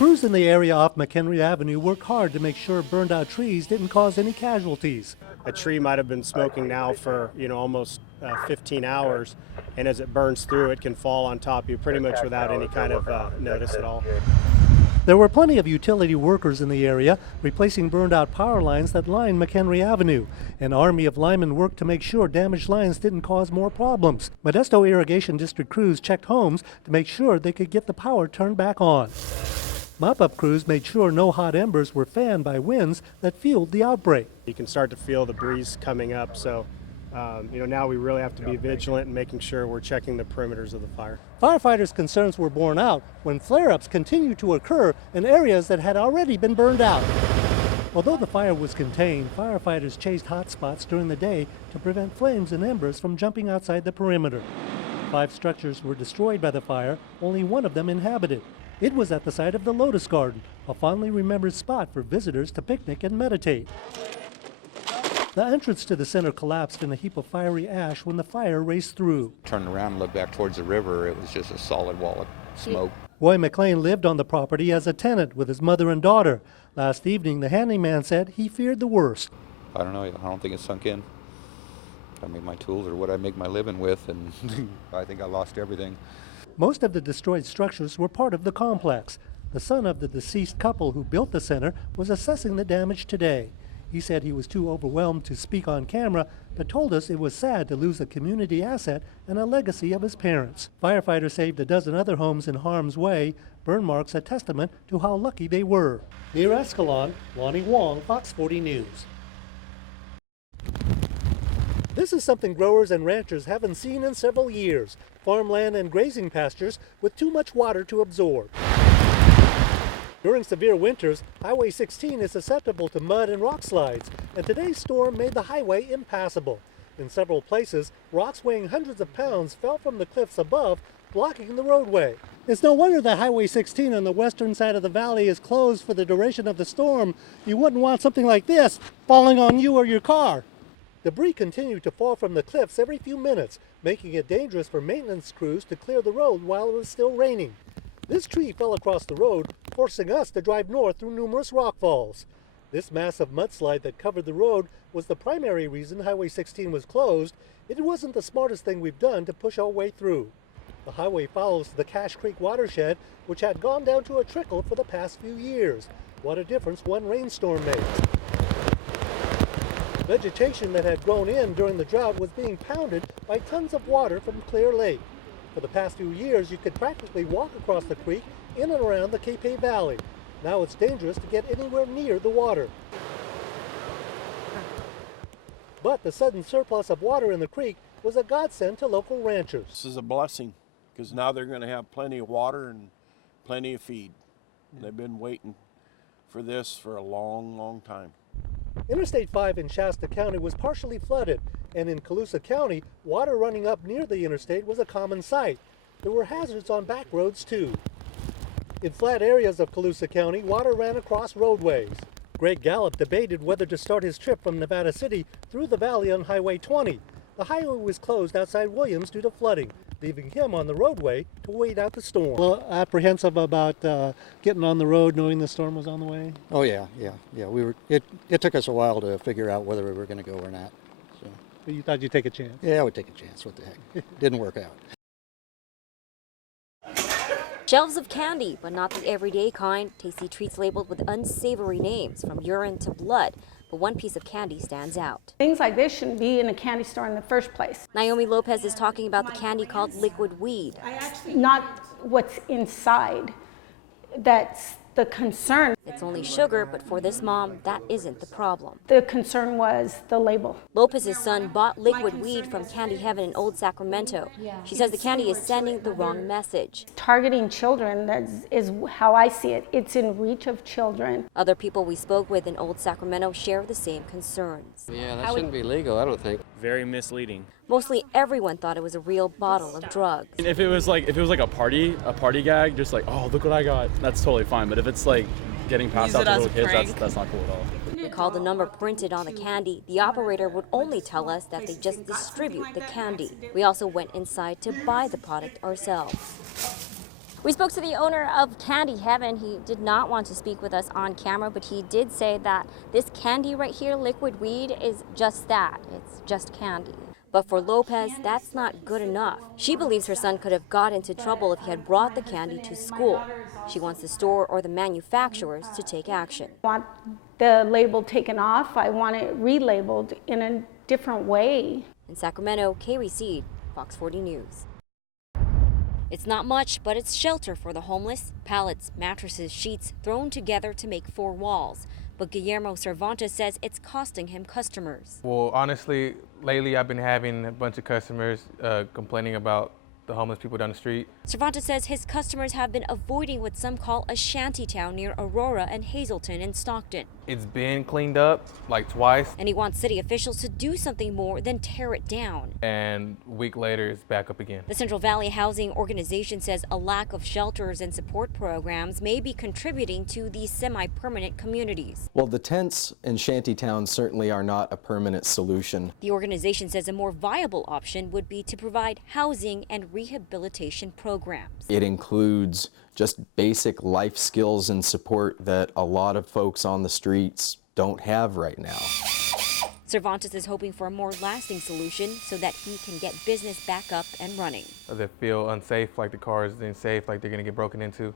Crews in the area off McHenry Avenue worked hard to make sure burned out trees didn't cause any casualties. A tree might have been smoking now for almost 15 hours, and as it burns through, it can fall on top of you pretty much without any kind of notice at all. There were plenty of utility workers in the area replacing burned out power lines that line McHenry Avenue. An army of linemen worked to make sure damaged lines didn't cause more problems. Modesto Irrigation District crews checked homes to make sure they could get the power turned back on. Mop-up crews made sure no hot embers were fanned by winds that fueled the outbreak. You can start to feel the breeze coming up, so now we really have to be vigilant in making sure we're checking the perimeters of the fire. Firefighters' concerns were borne out when flare-ups continued to occur in areas that had already been burned out. Although the fire was contained, firefighters chased hot spots during the day to prevent flames and embers from jumping outside the perimeter. 5 structures were destroyed by the fire, only one of them inhabited. It was at the site of the Lotus Garden, a fondly remembered spot for visitors to picnic and meditate. The entrance to the center collapsed in a heap of fiery ash when the fire raced through. Turned around and looked back towards the river. It was just a solid wall of smoke. Roy McLean lived on the property as a tenant with his mother and daughter. Last evening, the handyman said he feared the worst. I don't know. I don't think it sunk in. I mean, my tools are what I make my living with, and I think I lost everything. Most of the destroyed structures were part of the complex. The son of the deceased couple who built the center was assessing the damage today. He said he was too overwhelmed to speak on camera, but told us it was sad to lose a community asset and a legacy of his parents. Firefighters saved a dozen other homes in harm's way. Burn marks a testament to how lucky they were. Near Escalon, Lonnie Wong, Fox 40 News. This is something growers and ranchers haven't seen in several years. Farmland and grazing pastures with too much water to absorb. During severe winters, Highway 16 is susceptible to mud and rock slides, and today's storm made the highway impassable. In several places, rocks weighing hundreds of pounds fell from the cliffs above, blocking the roadway. It's no wonder that Highway 16 on the western side of the valley is closed for the duration of the storm. You wouldn't want something like this falling on you or your car. Debris continued to fall from the cliffs every few minutes, making it dangerous for maintenance crews to clear the road while it was still raining. This tree fell across the road, forcing us to drive north through numerous rock falls. This massive mudslide that covered the road was the primary reason Highway 16 was closed. It wasn't the smartest thing we've done to push our way through. The highway follows the Cache Creek watershed, which had gone down to a trickle for the past few years. What a difference one rainstorm made. Vegetation that had grown in during the drought was being pounded by tons of water from Clear Lake. For the past few years, you could practically walk across the creek in and around the Capay Valley. Now it's dangerous to get anywhere near the water. But the sudden surplus of water in the creek was a godsend to local ranchers. This is a blessing because now they're going to have plenty of water and plenty of feed. They've been waiting for this for a long, long time. Interstate 5 in Shasta County was partially flooded, and in Colusa County, water running up near the interstate was a common sight. There were hazards on back roads too. In flat areas of Colusa County, water ran across roadways. Greg Gallup debated whether to start his trip from Nevada City through the valley on Highway 20. The highway was closed outside Williams due to flooding, leaving him on the roadway to wait out the storm. Well, apprehensive about getting on the road knowing the storm was on the way? Oh yeah. We were. It took us a while to figure out whether we were going to go or not. So. But you thought you'd take a chance? Yeah, I would take a chance. What the heck? Didn't work out. Shelves of candy, but not the everyday kind. Tasty treats labeled with unsavory names, from urine to blood. But one piece of candy stands out. Things like this shouldn't be in a candy store in the first place. Naomi Lopez is talking about the candy called liquid weed. Not what's inside. That's the concern. It's only sugar, but for this mom, that isn't the problem. The concern was the label. Lopez's son bought liquid weed from Candy Heaven in Old Sacramento. She says the candy is sending the wrong message. Targeting children, that is how I see it. It's in reach of children. Other people we spoke with in Old Sacramento share the same concerns. Yeah, that shouldn't be legal, I don't think. Very misleading. Mostly everyone thought it was a real bottle of drugs. If it was like a party gag, just like, oh, look what I got, that's totally fine. But if it's like getting passed out to little kids, that's not cool at all. We called the number printed on the candy. The operator would only tell us that they just distribute the candy. We also went inside to buy the product ourselves. We spoke to the owner of Candy Heaven. He did not want to speak with us on camera, but he did say that this candy right here, liquid weed, is just that. It's just candy. But for Lopez, that's not good enough. She believes her son could have got into trouble if he had brought the candy to school. She wants the store or the manufacturers to take action. I want the label taken off. I want it relabeled in a different way. In Sacramento, Kay Seed, Fox 40 News. It's not much, but it's shelter for the homeless. Pallets, mattresses, sheets thrown together to make 4 walls. But Guillermo Cervantes says it's costing him customers. Well, honestly, lately I've been having a bunch of customers complaining about the homeless people down the street. Cervantes says his customers have been avoiding what some call a shanty town near Aurora and Hazleton in Stockton. It's been cleaned up like twice. And he wants city officials to do something more than tear it down. And a week later, it's back up again. The Central Valley Housing Organization says a lack of shelters and support programs may be contributing to these semi-permanent communities. Well, the tents and shanty towns certainly are not a permanent solution. The organization says a more viable option would be to provide housing and rehabilitation programs. It includes just basic life skills and support that a lot of folks on the streets don't have right now. Cervantes is hoping for a more lasting solution so that he can get business back up and running. They feel unsafe, like the car is unsafe, like they're going to get broken into.